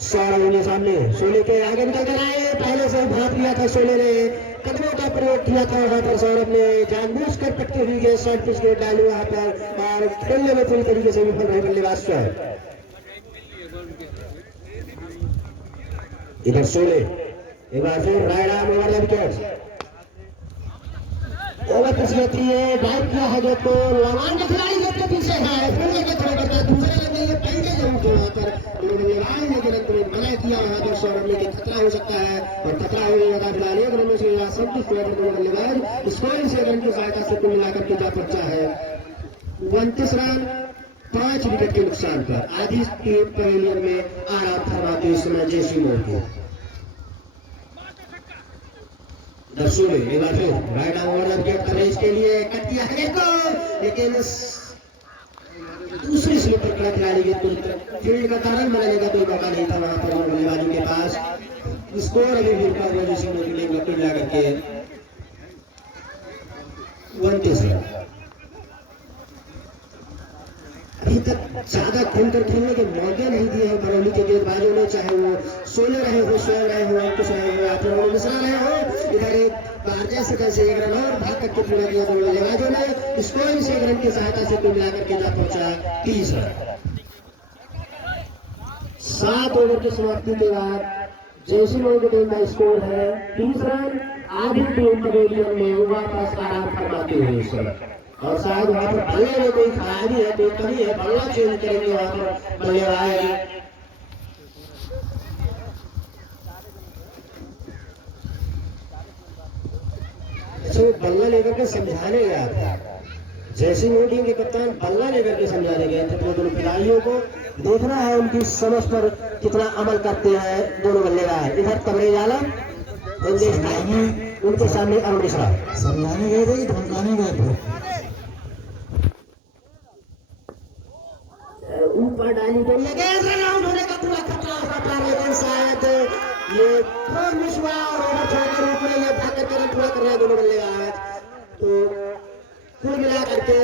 सौरभ ने सामने सोले के आगे निकल कर आए। पहले से भाग लिया था सोले ने, कदमों का प्रयोग किया था वहां पर। सौरभ ने जानबूझकर पटती हुई गेंद शॉर्ट पिच गेंद डाली वहां पर और खेलने में पूरी तरीके से विफल रहे बल्लेबाज स्वयं। इधर सोले एक बार फिर right arm over the wicket over pitch लेती है। डाइव किया है गेंद को। लवान का खिलाड़ी गेंद के पीछे है फिर लेके थोड़ा करता है दूसरे रन के लिए पहले जरूर जो वहां पर बल्लेबाज ने गिरफ्त में मना किया वहां पर। सौरभ ने खतरा हो सकता है और खतरा हो गया फिलहाल एक रन से संतुष्ट हुआ दोनों बल्लेबाज। स्कोर से रन की सहायता से कुल मिलाकर के जा पहुंचा है 29 रन 5 विकेट के नुकसान पर। आधी टीम पवेलियन में आराम फरमाती इस समय जेसी मोहम्मद की। दर्शकों में एक बार फिर right arm over the wicket coverage के लिए कट किया है गेंद को, लेकिन दूसरी स्लिप पर खड़ा खिलाड़ी गेंद को फील्ड का रन बनाने का कोई मौका नहीं था वहां पर बल्लेबाजों के पास। स्कोर अभी भी जेसी मोहम्मद की टीम का कुल मिलाकर के 29 रन। अभी तक ज्यादा खुलकर खेलने के मौके नहीं दिए हैं बरौली के गेंदबाजों ने, चाहे वो सोले रहे हो, स्वयं रहे हो, अंकुश रहे हो या फिर मिश्रा रहे हो। इधर एक जैसे तैसे एक रन और भाग करके पूरा किया दोनों बल्लेबाजों ने। स्कोर से एक रन की सहायता से कुल मिलाकर के जा पहुंचा 30 रन। 7 ओवर की समाप्ति के बाद जेसी मोहम्मद की टीम का स्कोर है 30 रन। आधी टीम पवेलियन में वापस आराम फरमाती हुई इस समय। और शायद वहां पर बल्ले में कोई खराबी है, कोई कमी है, बल्ला चेंज करेंगे वहां पर बल्लेबाज। बल्ला लेकर के समझाने गया था जेसी मोहम्मद टीम के कप्तान, बल्ला लेकर के समझाने गए थे दोनों खिलाड़ियों को। देखना है उनकी समझ पर कितना अमल करते हैं दोनों बल्लेबाज। इधर कवरेज आलम उनके सामने अरुण मिश्रा। समझाने गए थे कि धमकाने गए थे? ऊपर डाली तो लगे रन आउट होने का पूरा खतरा था, लेकिन शायद ये थोड़ा मिस हुआ और ओवर के रूप में ये भाग करके रन पूरा कर रहे हैं दोनों बल्लेबाज। तो कुल मिलाकर के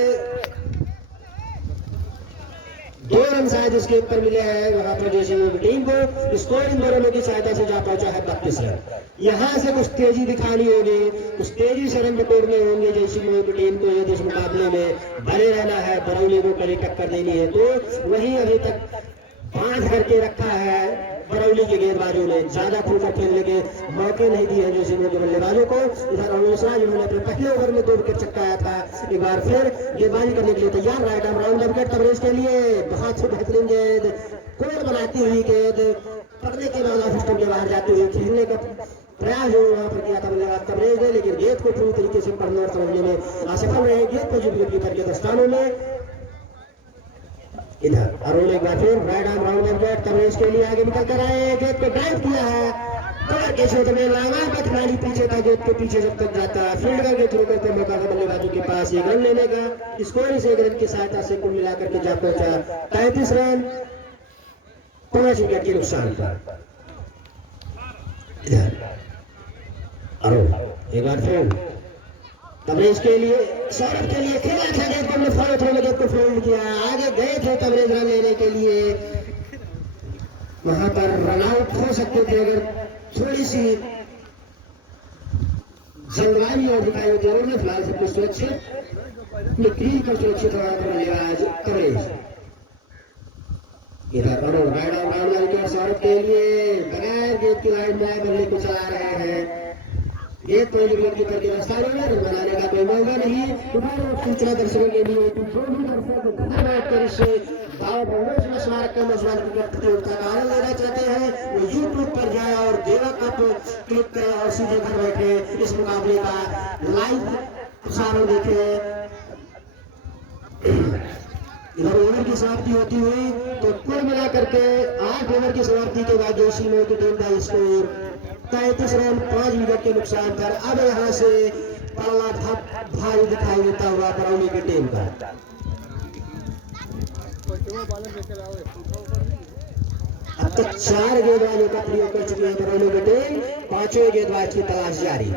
2 रन शायद इसके ऊपर मिले हैं वहां पर जेसी मोहम्मद टीम को। स्कोर इन दोनों की सहायता से जा पहुंचा है 32 रन। यहाँ से कुछ तेजी दिखानी होगी, कुछ तेजी से रन तोड़ने होंगे जेसी मोहम्मद टीम को यदि इस मुकाबले में बने रहना है, बरौली को कड़ी टक्कर देनी है। तो वही अभी तक बांध करके रखा है बरौली के गेंदबाजों ने, ज्यादा खुलकर खेलने के मौके नहीं दिए हैं जेसी मोहम्मद के बल्लेबाजों को। इधर अरुण मिश्रा जिन्होंने अपने पहले ओवर में 2 विकेट चटकाया था, एक बार फिर गेंदबाजी करने के लिए तैयार। Right arm round wicket coverage के लिए बहुत ही बेहतरीन गेंद, कोड बनाती हुई गेंद पकड़ने के बाद सिस्टम के बाहर जाती हुई खेलने का प्रयास जो वहां पर किया था बल्लेबाज कवरेज ने, लेकिन गेंद को पूरी तरीके से पढ़ने और समझने में असफल रहे। गेंद को विकेट कीपर के दस्तानों में। इधर अरुण एक बार फिर right arm round wicket coverage के लिए आगे निकल कर आए, गेंद को ड्राइव किया है कवर के क्षेत्र में। लावा का खिलाड़ी पीछे था, गेंद के पीछे जब तक जाता फील्ड करके थ्रो करते मौका था बल्लेबाजों के पास 1 रन लेने का। स्कोर से 1 रन की सहायता से कुल मिलाकर के जा पहुंचा 35 रन 5 विकेट के नुकसान पर। इधर अरुण एक बार फिर तबरेज के लिए, सौरभ के लिए खेला था गेंद को, फॉलो थ्रो में गेंद को फोल्ड किया, आगे गए थे तबरेज रन लेने के लिए। वहां पर रन आउट हो सकते थे अगर थोड़ी सी जल्दबाजी और दिखाई होती है। फिलहाल सब कुछ सुरक्षित क्रीज पर सुरक्षित वहां पर बल्लेबाज तबरेज। इधर सौरभ के लिए बगैर गेंद की लाइन में बल्ले को चला रहे हैं। गेंद तो विकेट कीपर के रास्ते में रन बनाने का कोई मौका नहीं। सूचना दर्शकों के लिए जो भी दर्शक घर बैठकर इस स्मारक का मजबूत क्रिकेट प्रतियोगिता का आनंद लेना चाहते हैं वो यूट्यूब पर जाए और देवा कप क्लिक करें और सीधे घर बैठे इस मुकाबले का लाइव प्रसारण देखें। इधर ओवर की समाप्ति होती हुई तो कुल मिलाकर के 8 ओवर की समाप्ति के बाद जोशी मोड़ की टीम का स्कोर 33 रन 5 विकेट के नुकसान पर। अब यहाँ से पल्ला भारी दिखाई देता हुआ बरौनी की टीम का। अब तक 4 गेंदबाजों का प्रयोग कर चुकी है बरौनी की टीम, 5वें गेंदबाज की तलाश जारी।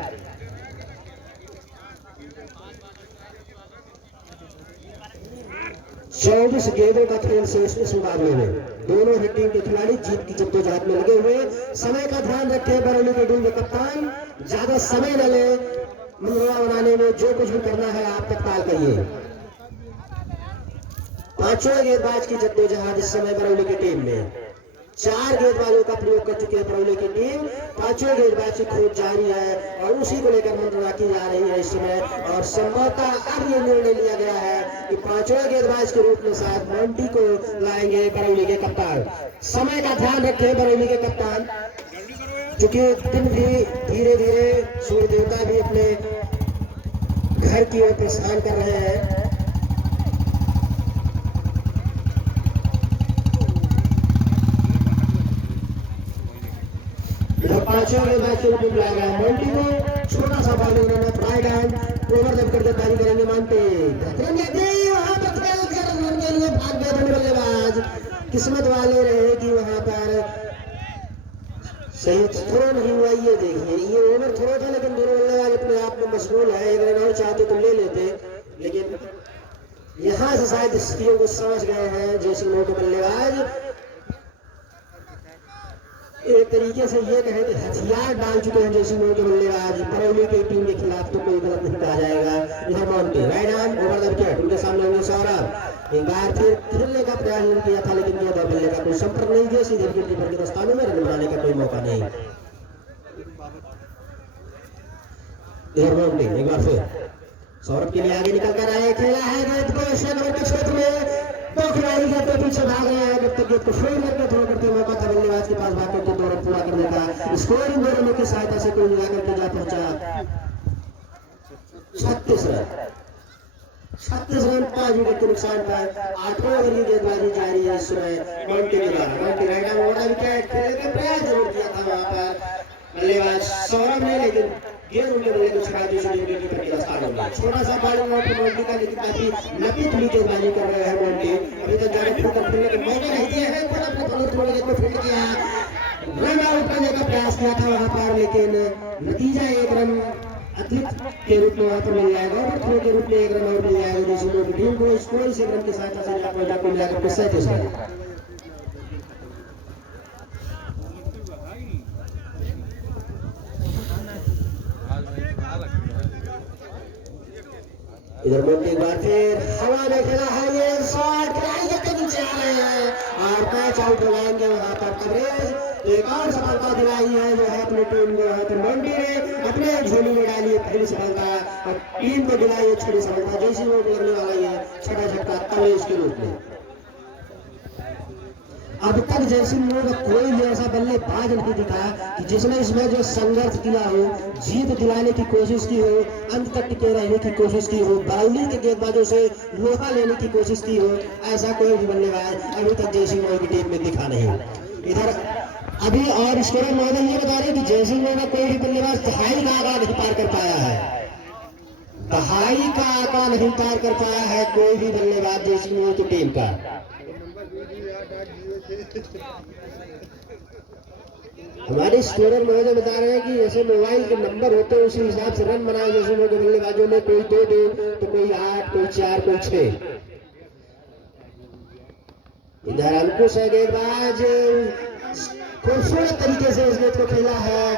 चौबीस गेंदों का खेल शेष इस मुकाबले में। दोनों ही टीम के खिलाड़ी जीत की जद्दोजहद में लगे हुए। समय का ध्यान रखें बरौनी की टीम के कप्तान, ज्यादा समय न ले, मनोरंजन बनाने में जो कुछ भी करना है आप तत्काल करिए। 5वें गेंदबाज की जद्दोजहद इस समय बरौनी की टीम में। 4 गेंदबाजों का प्रयोग कर चुकी है बरौनी की टीम, 5वें गेंदबाज की खोज जारी है और उसी को लेकर मंत्रणा की जा रही है इस समय। और संभवतः अब ये निर्णय लिया गया है कि 5वें गेंदबाज के रूप में शायद मोंटी को लाएंगे बरौनी के कप्तान। समय का ध्यान रखें बरौनी के कप्तान, चूंकि दिन भी धीरे धीरे सूर्य देवता भी अपने घर की ओर प्रस्थान कर रहे हैं। पांचवें गेंदबाज के रूप में बुलाया गया मोंटी को। छोटा सा बॉल उन्होंने राइट हैंड ओवर जब करके पारी करेंगे मानते वहां पर खेल कर रन के लिए भाग गए बल्लेबाज। किस्मत वाले रहे कि वहां पर सही थ्रो नहीं हुआ। ये देखिए ये ओवर थ्रो था लेकिन दोनों बल्लेबाज अपने आप में मशगूल है। एक रन और चाहते तो ले लेते, लेकिन यहां से शायद स्थितियों को समझ गए हैं जैसे मोटे बल्लेबाज। एक तरीके से ये कहें कि हथियार डाल चुके हैं जैसे मोटे बल्लेबाज। बरौनी की टीम के खिलाफ तो कोई गलत नहीं कहा जाएगा। इधर माउंटी right hand over the wicket, उनके सामने होंगे सौरभ। एक बार फिर खेलने का प्रयास किया था लेकिन ये बल्ले का कोई संपर्क नहीं दिया, सीधे विकेट कीपर के दस्ताने में रन बनाने का कोई मौका नहीं। इधर माउंटी एक बार फिर सौरभ के लिए आगे निकल कर आए, खेला है गेंद को क्षेत्र में, दो खिलाड़ी गेंद के पीछे भाग रहे हैं। जब तक गेंद को फेल करके थ्रो करते मौका था बल्लेबाज के पास भाग करके 2 रन पूरा करने का। स्कोर इन दोनों की सहायता से कोई मिला करके जा पहुंचा 36 रन। 36 रन 5 विकेट के नुकसान पर 8वें ओवर की गेंदबाजी जारी है इस समय मोंटी के द्वारा। Monty right hand over wicket खेलने का प्रयास जरूर किया था वहां पर बल्लेबाज सौरभ ने, लेकिन गेंद उनके बल्ले को छका दी विकेट कीपर के रास्ते में। छोटा सा बॉल वहां पर मोंटी का, लेकिन काफी लंबी थ्री गेंदबाजी कर रहे हैं मोंटी। अभी तक जाने खेलने के मौके नहीं दिए हैं, खुद अपने थोड़े थोड़े गेंद को फील्ड किया, रन आउट करने का प्रयास किया था वहां पर, लेकिन नतीजा 1 रन अधिक के रूप में वहां पर मिल जाएगा और थ्रो के रूप में 1 रन और मिल जाएगा जैसे मोटी टीम को। स्कोर इस रन की सहायता से जाकर मिलाकर के 37 रन। इधर मोंटी एक बार फिर हवा में खेला है, ये शॉट के नीचे आ रहे हैं और कैच आउट हो जाएंगे वहां पर तबरेज। एक और सफलता दिलाई है जो है अपनी टीम को। वहां पर मोंटी ने अपने झोली में डाली है पहली सफलता और टीम को दिलाई है छठी सफलता। जैसे वो लगने वाला है छठा झटका तबरेज के रूप में। अब तक जैसलमेर का कोई भी ऐसा बल्लेबाज नहीं दिखा कि जिसने इसमें जो संघर्ष किया हो, जीत दिलाने की कोशिश की हो, अंत तक टिके रहने की कोशिश की हो, बरौनी के गेंदबाजों से लोहा लेने की कोशिश की हो। ऐसा कोई भी बल्लेबाज अभी तक जैसलमेर की टीम में दिखा नहीं। इधर अभी और स्कोरर महोदय ये बता रहे कि जैसलमेर का कोई भी बल्लेबाज दहाई का आंकड़ा नहीं पार कर पाया है। दहाई का आंकड़ा नहीं पार कर पाया है कोई भी बल्लेबाज जैसलमेर की टीम का। हमारे स्टूडेंट महोदय बता रहे हैं कि जैसे मोबाइल के नंबर होते हैं उसी हिसाब से रन बनाए जैसे लोग बल्लेबाजों ने कोई 2 तो कोई 8 कोई 4 कोई 6। इधर अंकुश है गेंदबाज, खूबसूरत तरीके से इस गेंद को खेला है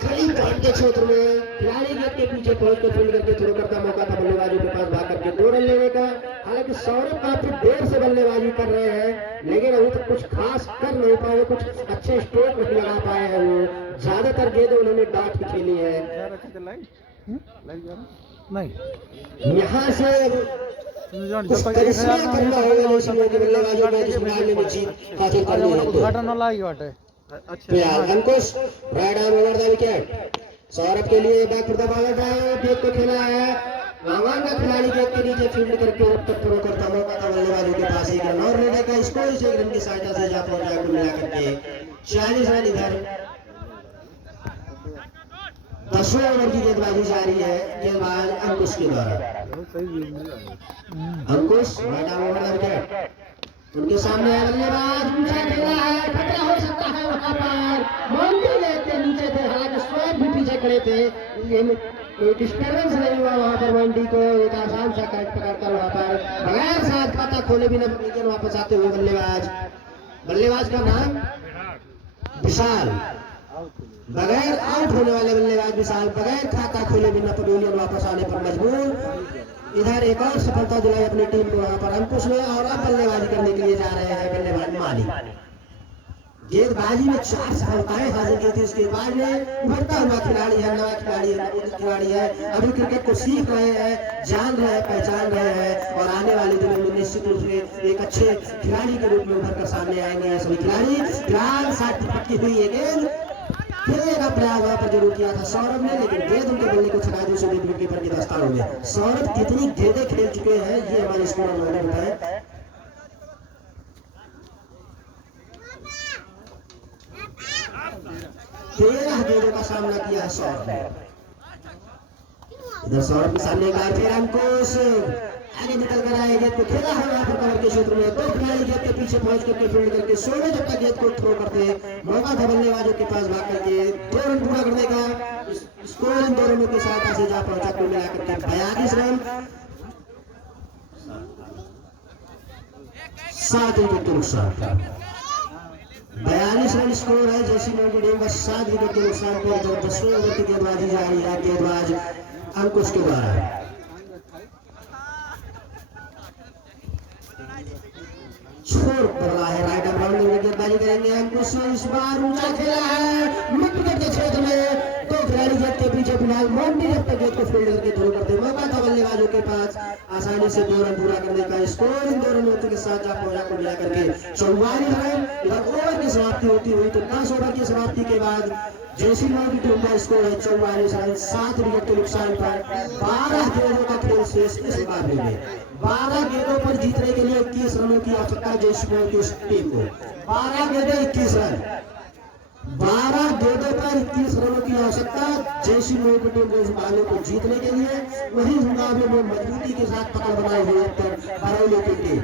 करीब पॉइंट के क्षेत्र में। खिलाड़ी गेंद के पीछे पहुंच कर फील्ड करके थ्रो करता मौका था बल्लेबाजों के पास भाग करके 2 रन लेने का। हालांकि सौरभ काफी देर से बल्लेबाजी कर रहे हैं लेकिन अभी तक कुछ खास कर नहीं पाए, कुछ अच्छे स्ट्रोक नहीं लगा पाए हैं। वो ज्यादातर गेंद उन्होंने डॉट की खेली है। यहाँ से कुछ करिश्मा करना होगा बल्लेबाजों में जिस मामले में जीत हासिल करनी है। फिलहाल Ankush right arm over the wicket. Saurabh के लिए बैक फुट द बॉल गेंद को खेला है आवाम का खिलाड़ी गेंद के नीचे फील्ड करके तक थ्रो करता मौका था बल्लेबाजों के पास। 1 रन और लेने का स्कोर 1 रन की सहायता से जा पहुंचा कुल मिला करके 40 रन। इधर 10वें ओवर की गेंदबाजी जारी है गेंदबाज अंकुश के द्वारा। Ankush right arm over the wicket. उनके सामने है बल्लेबाज, ऊंचा खेला है, खतरा हो सकता है वहां पर। मोंटी लेते नीचे थे, हालांकि स्वयं भी पीछे खड़े थे, डिस्टर्बेंस नहीं हुआ वहां पर। मोंटी को एक आसान सा कैच पकड़कर वहां पर बगैर साथ खाता खोले बिना लेकर वापस आते हुए बल्लेबाज का नाम विशाल, बगैर आउट होने वाले बल्लेबाज विशाल बगैर खाता खोले बिना पवेलियन वापस आने पर मजबूर। इधर एक और सफलता दिलाई अपनी टीम को वहां पर अंकुश ने। और अब बल्लेबाजी करने के लिए जा रहे हैं बल्लेबाज माली। गेंदबाजी में 4 सफलताएं हासिल की थी उसके बाद में उभरता हुआ खिलाड़ी है, नया खिलाड़ी है। अभी क्रिकेट को सीख रहे हैं, जान रहे हैं, पहचान रहे हैं और आने वाले दिनों में निश्चित रूप से एक अच्छे खिलाड़ी के रूप में उभर कर सामने आएंगे ये सभी खिलाड़ी। फिलहाल 60 पक्की हुई ये गेंद खेलेगा प्रयास वहां पर जरूर किया था सौरभ ने, लेकिन गेंद उनके बल्ले को छका दी उसे विकेटकीपर के दस्तानों में। सौरभ कितनी गेंदें खेल चुके हैं ये हमारे स्कोर महोदय बताएं। 13 गेंदों का सामना किया है सौरभ ने। इधर सौरभ के सामने एक बार फिर अंकुश आगे निकल कर आए, गेंद को खेला है वहां पर कवर के क्षेत्र में। 2 खिलाड़ी गेंद के पीछे पहुंच करके फील्ड करके 16 जब तक गेंद को थ्रो करते मौका था बल्लेबाजों के पास भाग करके 2 रन पूरा करने का। स्कोर इन 2 रनों की सहायता से जा पहुंचा कुल मिलाकर के 42 रन 7 विकेट के नुकसान पर। 42 रन स्कोर है जैसी की टीम का 7 विकेट के नुकसान पर। 10वें ओवर की गेंदबाजी जारी है गेंदबाज अंकुश के द्वारा। छोड़ पड़ रहा है राइट आर्म राउंड में गेंदबाजी करेंगे अंकुश। इस बार ऊंचा खेला है मिड विकेट के क्षेत्र में। 2 खिलाड़ी गेंद के पीछे फिलहाल मोंटी जब तक गेंद को फील्ड करके थ्रो करते मौका था बल्लेबाजों के पास आसानी से 2 रन पूरा करने का। स्कोर इन 2 रनों के साथ जा पहुंचा को मिला करके 44 रन। इधर ओवर की समाप्ति होती हुई तो 10 ओवर की समाप्ति के बाद जैसी की टीम का स्कोर है 44 रन 7 विकेट के नुकसान पर। 12 गेंदों का खेल शेष इस मुकाबले में। 12 गेंदों पर जीतने के लिए 21 रनों की आवश्यकता जैसी की टीम को। 12 गेंदों 21 रन, 12 गेंदों पर 21 रनों की आवश्यकता जैसी की टीम को इस मुकाबले को जीतने के लिए। वही मुकाबले में मजबूती के साथ पकड़ बनाई हुई है पर बरौली की टीम।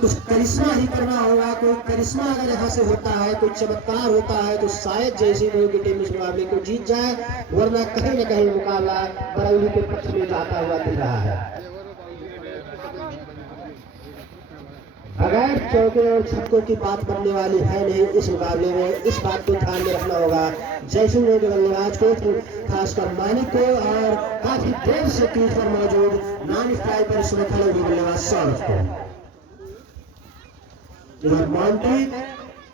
कुछ करिश्मा ही करना होगा, कोई करिश्मा अगर यहाँ से होता है, कोई चमत्कार होता है तो शायद जैसी की टीम इस मुकाबले को जीत जाए, वरना कहीं न कहीं मुकाबला बरौली के पक्ष में जाता हुआ दिख रहा है। अगर चौके और छक्कों की बात बनने वाली है नहीं इस मुकाबले में, इस बात को ध्यान में रखना होगा जयसिंह के बल्लेबाज को, खासकर मानिक को और काफी देर से क्रीज पर मौजूद नॉन स्ट्राइक पर इसमें खड़े हुए बल्लेबाज सौरभ को। मोंटी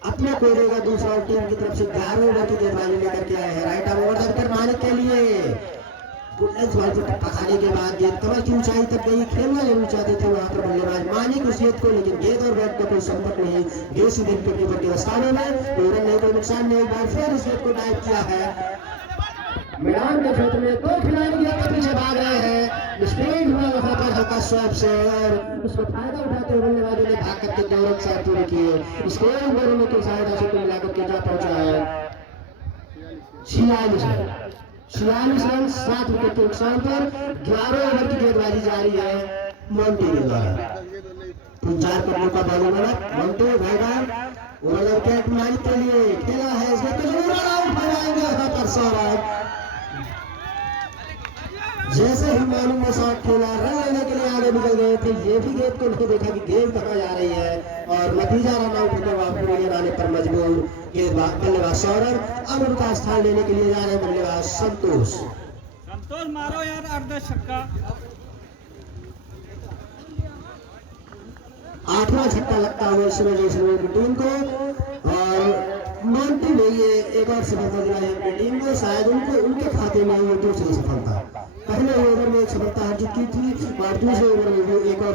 अपने कोयले का दूसरा टीम की तरफ से 11वें ओवर की गेंदबाजी लेकर के आए हैं। राइट आर्म ओवर दबकर मानिक के लिए खाने के बाद गेंद कमर की ऊंचाई तक गई। खेलना जरूर चाहते थे वहां पर बल्लेबाज मानिक उस गेंद को, लेकिन गेंद और बैट का कोई संपर्क नहीं। गेंद सीधे विकेटकीपर के दस्ताने में, कोई रन नहीं कोई नुकसान नहीं। एक बार फिर इस गेंद को डाइव किया है मैदान के क्षेत्र में। 2 खिलाड़ी गेंद के पीछे भाग रहे हैं, स्पीड हुआ वहां पर हल्का स्वैप से और उसका फायदा उठाते हुए बल्लेबाजों ने भाग करके 2 रन साथ पूरे किए। स्कोर इन 2 रनों की सहायता से मिलाकर के जा पहुंचा है 46 रन 7 विकेट के नुकसान पर। 11वें ओवर की गेंदबाजी जारी है मोंटी के द्वारा। 4 पर मौका बॉलिंग वाला मोंटी भागा और विकेट मालिक के लिए खेला है इसमें तो जरूर रन आउट हो जाएंगे यहाँ पर सौरभ। जैसे ही मालूम ने शॉट खेला रन लेने के लिए आगे निकल गए थे, ये भी गेंद को नहीं देखा कि गेंद कहाँ जा रही है और नतीजा रन आउट होकर वापस विकेट आने पर मजबूर बल्लेबाज सौरभ। अब उनका स्थान लेने के लिए जा रहे हैं बल्लेबाज संतोष। संतोष मारो यार अर्ध छक्का। 8वां छक्का लगता हुआ इस समय जैसलमेर की टीम को और मानती नहीं है एक और सफलता दिलाई है अपनी टीम को। शायद उनके खाते में वो दूसरी सफलता, पहले ओवर में एक सफलता हार जीत की थी और दूसरे ओवर में वो एक और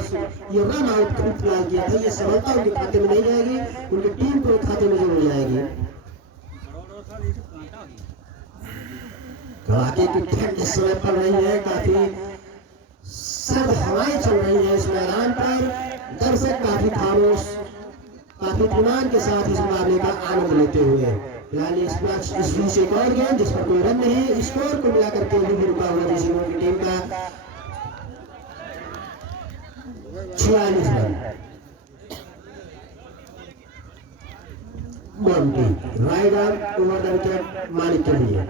ये रन आउट फिलहाल किया था। ये सफलता उनके खाते में नहीं जाएगी, उनकी टीम को खाते में जरूर जाएगी। कड़ाके की ठंड इस समय पड़ रही है, काफी सर्द हवाएं चल रही है इस मैदान पर। दर्शक काफी खामोश, काफी इत्मीनान के साथ इस मुकाबले का आनंद लेते हुए फिलहाल इस मैच इस बीच एक और गेम जिस पर कोई रन नहीं, स्कोर को मिलाकर के भी रुका हुआ जैसलमेर की टीम का 46 run. Monty Rider over the wicket Malik के लिए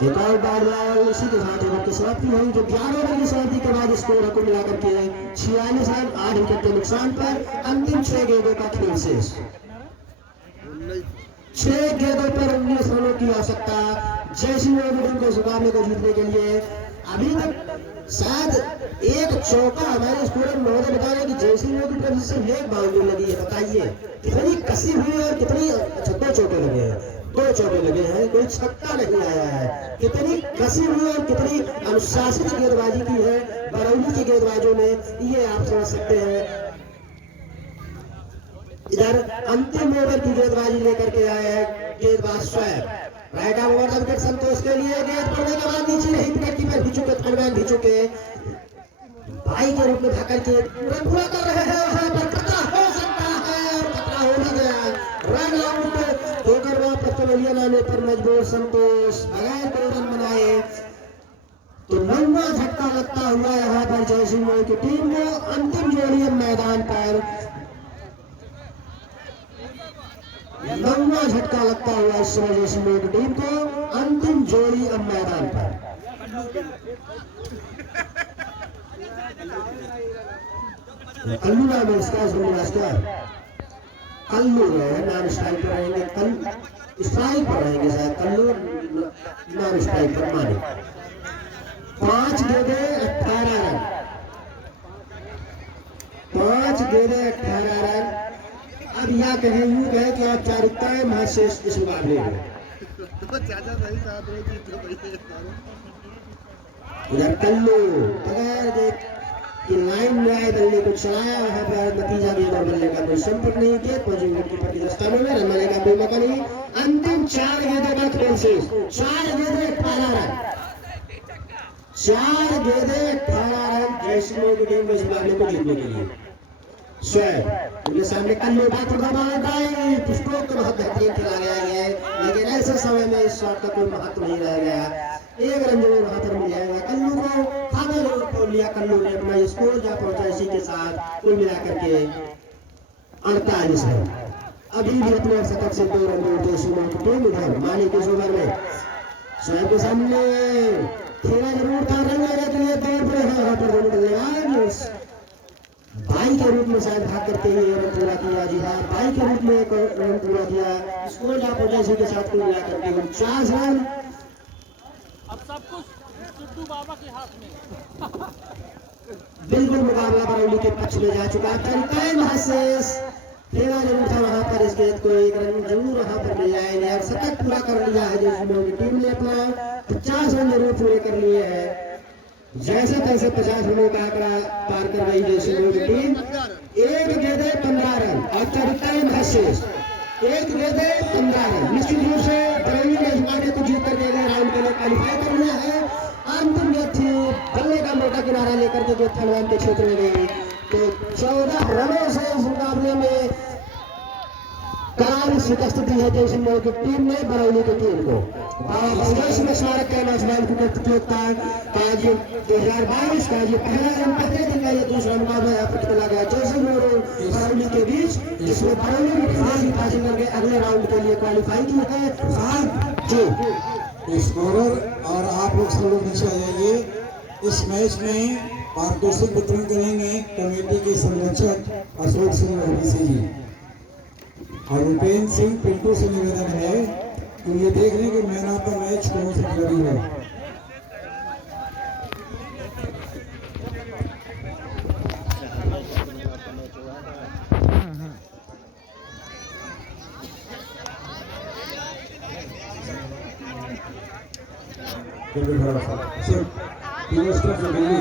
एक और बार इसी के साथ ओवर की समाप्ति हुई जो 11 ओवर की समाप्ति के बाद स्कोर को मिलाकर के 46 रन 8 विकेट के नुकसान पर अंतिम 6 गेंदों का खेल शेष। 6 गेंदों पर 19 रनों की आवश्यकता जैसलमेर की टीम को इस मुकाबले को जीतने के लिए। अभी तक शायद एक चौका हमारे स्कोर महोदय बता रहे हैं कि जैसलमेर की तरफ से एक बाउंड्री लगी है। बताइए कितनी कसी हुई और कितनी 2 चौके लगे हैं, 2 चौके लगे हैं, कोई छक्का नहीं आया है। कितनी कसी हुई और कितनी अनुशासित गेंदबाजी की है बरौनी के गेंदबाजों ने, ये आप समझ सकते हैं। इधर अंतिम ओवर की गेंदबाजी लेकर के आए हैं गेंदबाज Swayam. Right arm over the wicket Santosh के लिए गेंद पड़ने के बाद नीचे नहीं विकेट कीपर भी चुके, थर्डमैन भी चुके, भाई के रूप में धक्का के रन पूरा कर रहे हैं। वहां पर खतरा हो सकता है और खतरा हो भी गया, रन आउट होकर वापस पवेलियन आने पर मजबूर संतोष बगैर कोई रन बनाए। तो 9वां झटका लगता हुआ यहाँ पर जैसलमेर की टीम को। अंतिम जोड़ी अब मैदान पर 9वां झटका लगता हुआ इस समय जैसलमेर की टीम को। अंतिम जोड़ी अब मैदान पर कल्लू नाम है इसका, कल्लू है नाम, स्ट्राइक पर रहेंगे, स्ट्राइक पर रहेंगे शायद कल्लू नाम स्ट्राइक पर माने। 5 गेंदे 18 रन, 5 गेंदे 18 रन। अब या कहें यूं कहें कि औपचारिकताएं महसूस इस मुकाबले में। इधर कल्लू बगैर कि लाइन में आए बल्ले को चलाया, वहां पर नतीजा गेंद और बल्ले का कोई संपर्क नहीं किया, पहुंचे विकेट की दस्तानों में रन का कोई मौका नहीं। अंतिम 4 गेंदों का खेल शेष, 4 गेंदे 18 रन, 4 गेंदे 18 रन जैसलमेर की टीम को इस मुकाबले को जीतने के लिए। स्वयं उनके सामने कल्लू स्ट्रोक तो बहुत बेहतरीन खेला गया है, लेकिन ऐसे समय में इस शॉट का कोई महत्व नहीं रह गया। 1 रन जरूर वहां पर मिल जाएगा कल्लू को, खाना जरूर खोल लिया कल्लू ने, अपना स्कोर जा पहुंचा इसी के साथ कुल मिलाकर के 48 रन। अभी भी अपने शतक से 2 रन दूर जैसलमेर की टीम। इधर मालिक इस ओवर में स्वयं के सामने खेला जरूर था, रन लेने के लिए दौड़ पड़े हैं यहाँ पर दोनों बल्लेबाज। भाई के रूप में शायद भाग करते हुए रन पूरा किया, जी हाँ भाई के रूप में एक रन पूरा किया, स्कोर जा पहुंचा इसी के साथ कुल मिलाकर के 49 रन। अब सब कुछ सिद्धू बाबा के हाथ में। बिल्कुल मुकाबला बरौली के पक्ष में जा चुका है, महसूस खेला जरूर था वहां पर। इस गेंद को 1 रन जरूर वहां पर मिल जाएंगे और शतक पूरा कर लिया है जैसलमेर की टीम ने, अपना 50 रन जरूर पूरे कर लिए हैं। जैसे तैसे 50 रनों का आंकड़ा पार कर रही जैसलमेर की टीम। 1 गेंदे 15 रन, औपचारिकताएं महसूस, 1 गेंदे 15 रन। निश्चित रूप से बरौली ने इस मुकाबले को जीत करके अगले राउंड के लिए क्वालिफाई कर लिया है। अंतिम गेंद थी, बल्ले का मोटा किनारा लेकर के जो थर्डमैन के क्षेत्र में गई, तो 14 रनों से इस मुकाबले में करारी शिकस्त दी है जैसे मोड़ की टीम ने बरौनी की टीम को। विदेश में स्मारक का नौजवान क्रिकेट प्रतियोगिता का ये 2022 का ये पहला एवं पहले दिन का ये दूसरा मुकाबला यहाँ पर खेला गया जैसे मोड़ बरौनी के बीच, जिसमें बरौनी ने फाइनल हासिल करके अगले राउंड के लिए क्वालिफाई किया है। साथ जी स्कोरर और आप लोग सब लोग नीचे आ जाइए। इस मैच में पारितोषिक वितरण करेंगे कमेटी के संरक्षक अशोक सिंह ओबीसी जी और उपेंद्र सिंह पिंटू से निवेदन है कि ये देख लें कि मैन ऑफ द मैच कौन सा खिलाड़ी है। सिर्फ